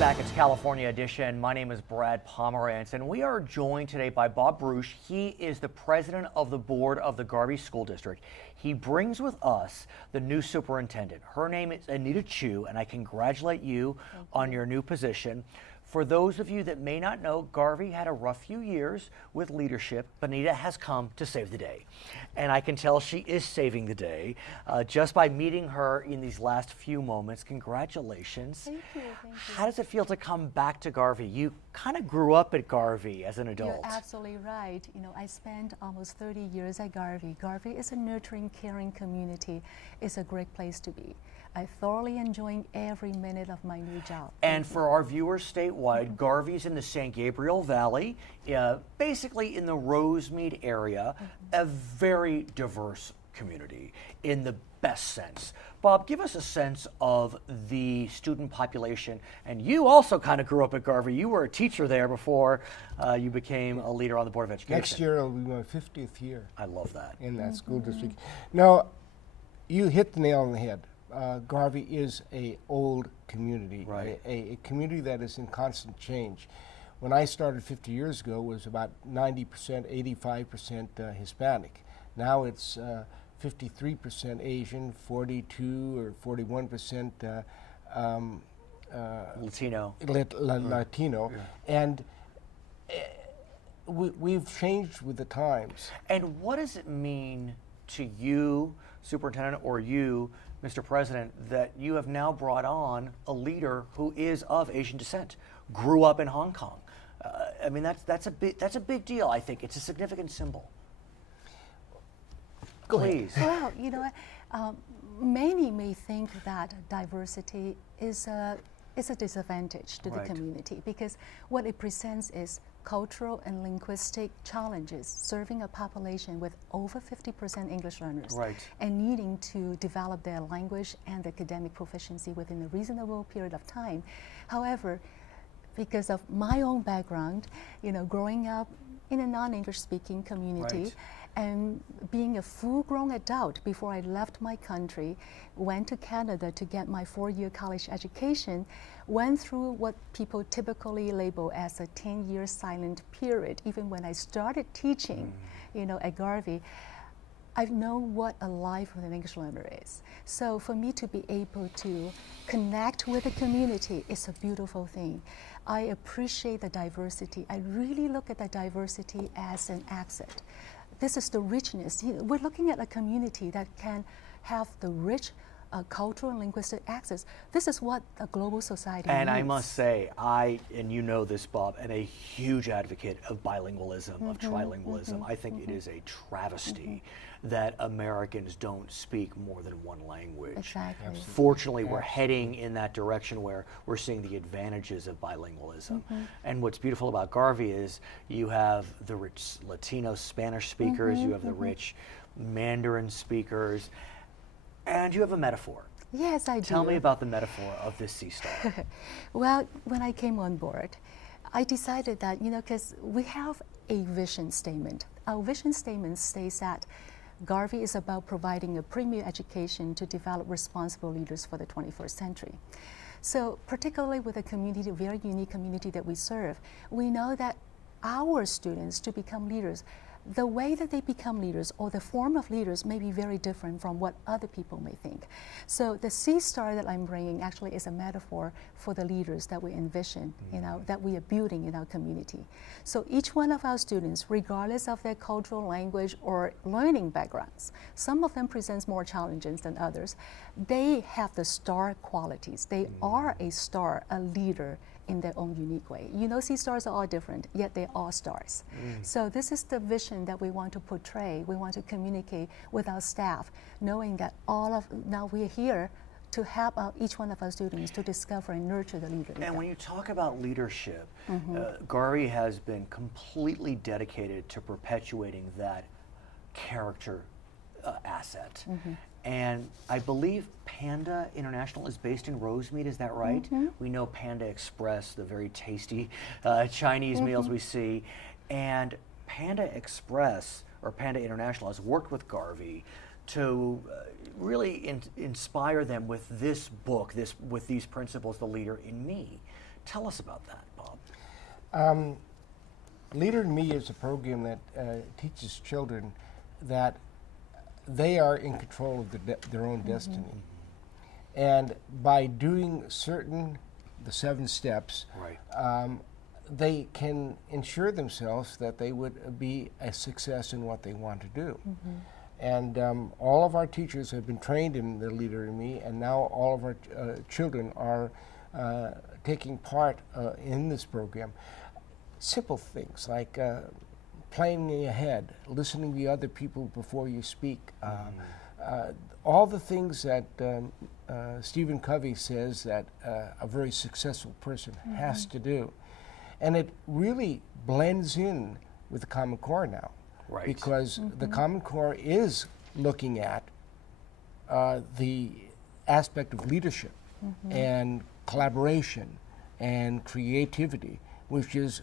back. It's California Edition. My name is Brad Pomerance, and we are joined today by Bob Bruesch. He is the president of the board of the Garvey School District. He brings with us the new superintendent. Her name is Anita Chu, and I congratulate you on your new position. For those of you that may not know, Garvey had a rough few years with leadership, but Anita has come to save the day. And I can tell she is saving the day just by meeting her in these last few moments. Congratulations. Thank you, thank you. How does it feel to come back to Garvey? You kind of grew up at Garvey as an adult. You're absolutely right. You know, I spent almost 30 years at Garvey. Garvey is a nurturing, caring community. It's a great place to be. I thoroughly enjoying every minute of my new job. And for our viewers statewide, Garvey's in the San Gabriel Valley, basically in the Rosemead area, a very diverse community in the best sense. Bob, give us a sense of the student population. And you also kind of grew up at Garvey. You were a teacher there before you became a leader on the Board of Education. Next year will be my 50th year. I love that. In that school district. Now, you hit the nail on the head. Garvey is an old community, right. a community that is in constant change. When I started 50 years ago, it was about 90%, 85% Hispanic. Now it's 53% Asian, 42 or 41% Latino. Latino, Yeah. And we've changed with the times. And what does it mean to you, Superintendent, or you, Mr. President, that you have now brought on a leader who is of Asian descent, grew up in Hong Kong? I mean, that's a big deal. I think it's a significant symbol. Please. Well, you know, many may think that diversity is a disadvantage to Right. the community because what it presents is cultural and linguistic challenges serving a population with over 50% English learners Right. and needing to develop their language and academic proficiency within a reasonable period of time. However, because of my own background, you know, growing up in a non-English speaking community, Right. and being a full-grown adult before I left my country, went to Canada to get my 4-year college education, went through what people typically label as a 10-year silent period. Even when I started teaching, you know, at Garvey, I've known what a life with an English learner is. So for me to be able to connect with the community is a beautiful thing. I appreciate the diversity. I really look at the diversity as an asset. This is the richness. We're looking at a community that can have the rich cultural and linguistic access. This is what a global society needs. And I must say, and you know this, Bob, am a huge advocate of bilingualism, of trilingualism. I think it is a travesty that Americans don't speak more than one language. Exactly. Absolutely. Fortunately, we're heading in that direction where we're seeing the advantages of bilingualism. And what's beautiful about Garvey is you have the rich Latino Spanish speakers, you have the rich Mandarin speakers, and you have a metaphor. Yes, I do. Tell me about the metaphor of this sea star. Well, when I came on board, I decided that, you know, because we have a vision statement. Our vision statement states that Garvey is about providing a premier education to develop responsible leaders for the 21st century. So particularly with a community, a very unique community that we serve, we know that our students to become leaders, the way that they become leaders or the form of leaders may be very different from what other people may think. So the sea star that I'm bringing actually is a metaphor for the leaders that we envision, you know, that we are building in our community. So each one of our students, regardless of their cultural, language, or learning backgrounds, some of them presents more challenges than others, they have the star qualities. They are a star, a leader in their own unique way. You know, sea stars are all different, yet they're all stars. So this is the vision that we want to portray. We want to communicate with our staff, knowing that now we're here to help out each one of our students to discover and nurture the leader. And when you talk about leadership, Garvey has been completely dedicated to perpetuating that character asset. And I believe Panda International is based in Rosemead, is that right? We know Panda Express, the very tasty Chinese meals we see. And Panda Express, or Panda International, has worked with Garvey to really inspire them with this book, with these principles, The Leader in Me. Tell us about that, Bob. Leader in Me is a program that teaches children that they are in control of their own destiny. And by doing the 7 steps, Right. They can ensure themselves that they would be a success in what they want to do. And all of our teachers have been trained in the Leader in Me, and now all of our children are taking part in this program. Simple things like planning ahead, listening to other people before you speak, all the things that Stephen Covey says that a very successful person has to do. And it really blends in with the Common Core now. Right. Because the Common Core is looking at the aspect of leadership and collaboration and creativity, which is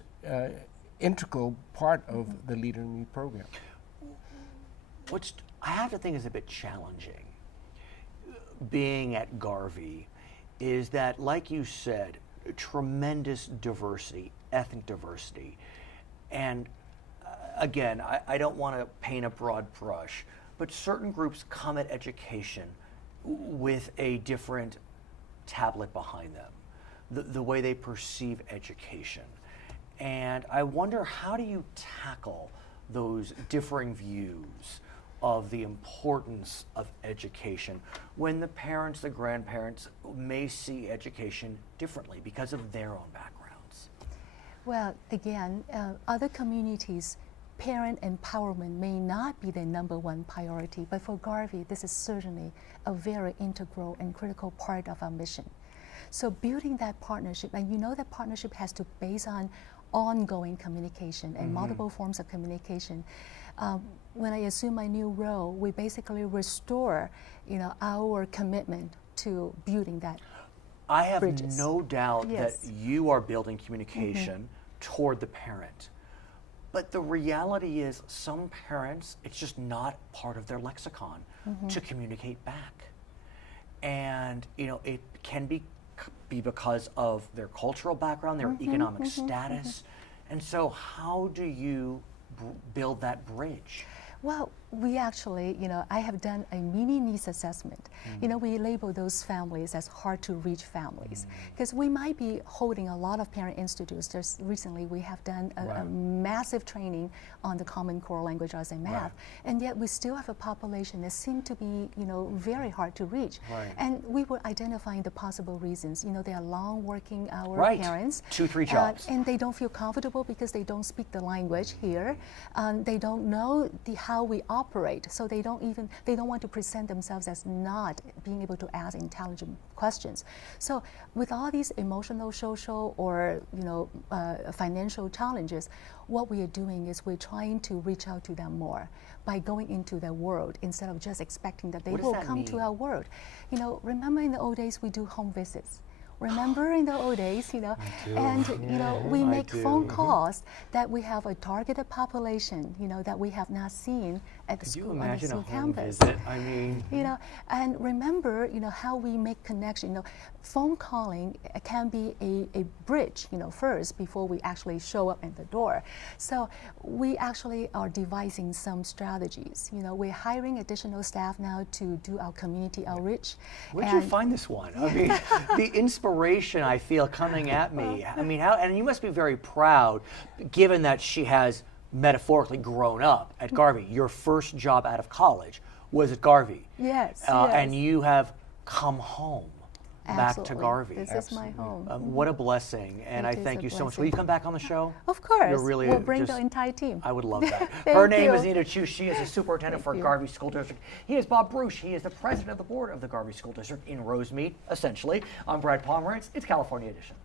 integral part of the Leader in Me program. Which I have to think is a bit challenging, being at Garvey, is that, like you said, tremendous diversity, ethnic diversity. And again, I don't want to paint a broad brush, but certain groups come at education with a different tablet behind them, the way they perceive education. And I wonder, how do you tackle those differing views of the importance of education when the parents, the grandparents may see education differently because of their own backgrounds? Well, again, other communities, parent empowerment may not be their #1 priority, but for Garvey, this is certainly a very integral and critical part of our mission. So building that partnership, and you know that partnership has to base on ongoing communication and multiple forms of communication. When I assume my new role, we basically restore, our commitment to building that. I have bridges. no doubt Yes. that you are building communication toward the parent. But the reality is, some parents, it's just not part of their lexicon to communicate back. And, it can be because of their cultural background, their economic status. And so how do you build that bridge? Well, we actually, I have done a mini needs assessment. We label those families as hard to reach families because we might be holding a lot of parent institutes. Just recently, we have done a massive training on the Common Core language arts and math, and yet we still have a population that seem to be, very hard to reach. And we were identifying the possible reasons. They are long working hour parents, 2-3 jobs, and they don't feel comfortable because they don't speak the language here. They don't know how we operate, so they don't want to present themselves as not being able to ask intelligent questions. So with all these emotional, social, or financial challenges, what we are doing is we're trying to reach out to them more by going into their world instead of just expecting that they will come to our world. Remember in the old days we do home visits. Remember in the old days, we make phone calls that we have a targeted population, that we have not seen at the school, on the school campus. Visit? I mean, and remember, how we make connection. Phone calling can be a bridge, first before we actually show up at the door. So we actually are devising some strategies. We're hiring additional staff now to do our community outreach. Where did you find this one? I mean, the inspiration I feel coming at me. I mean, and you must be very proud, given that she has metaphorically grown up at Garvey. Your first job out of college was at Garvey. Yes. And you have come home. Absolutely. Back to Garvey. This is my home. What a blessing, and I thank you so much. Will you come back on the show? Of course. You're really we'll bring the entire team. I would love that. Thank Her name you. is Anita Chu. She is a superintendent for Garvey School District. He is Bob Bruesch. He is the president of the board of the Garvey School District in Rosemead, essentially. I'm Brad Pomerance. It's California Edition.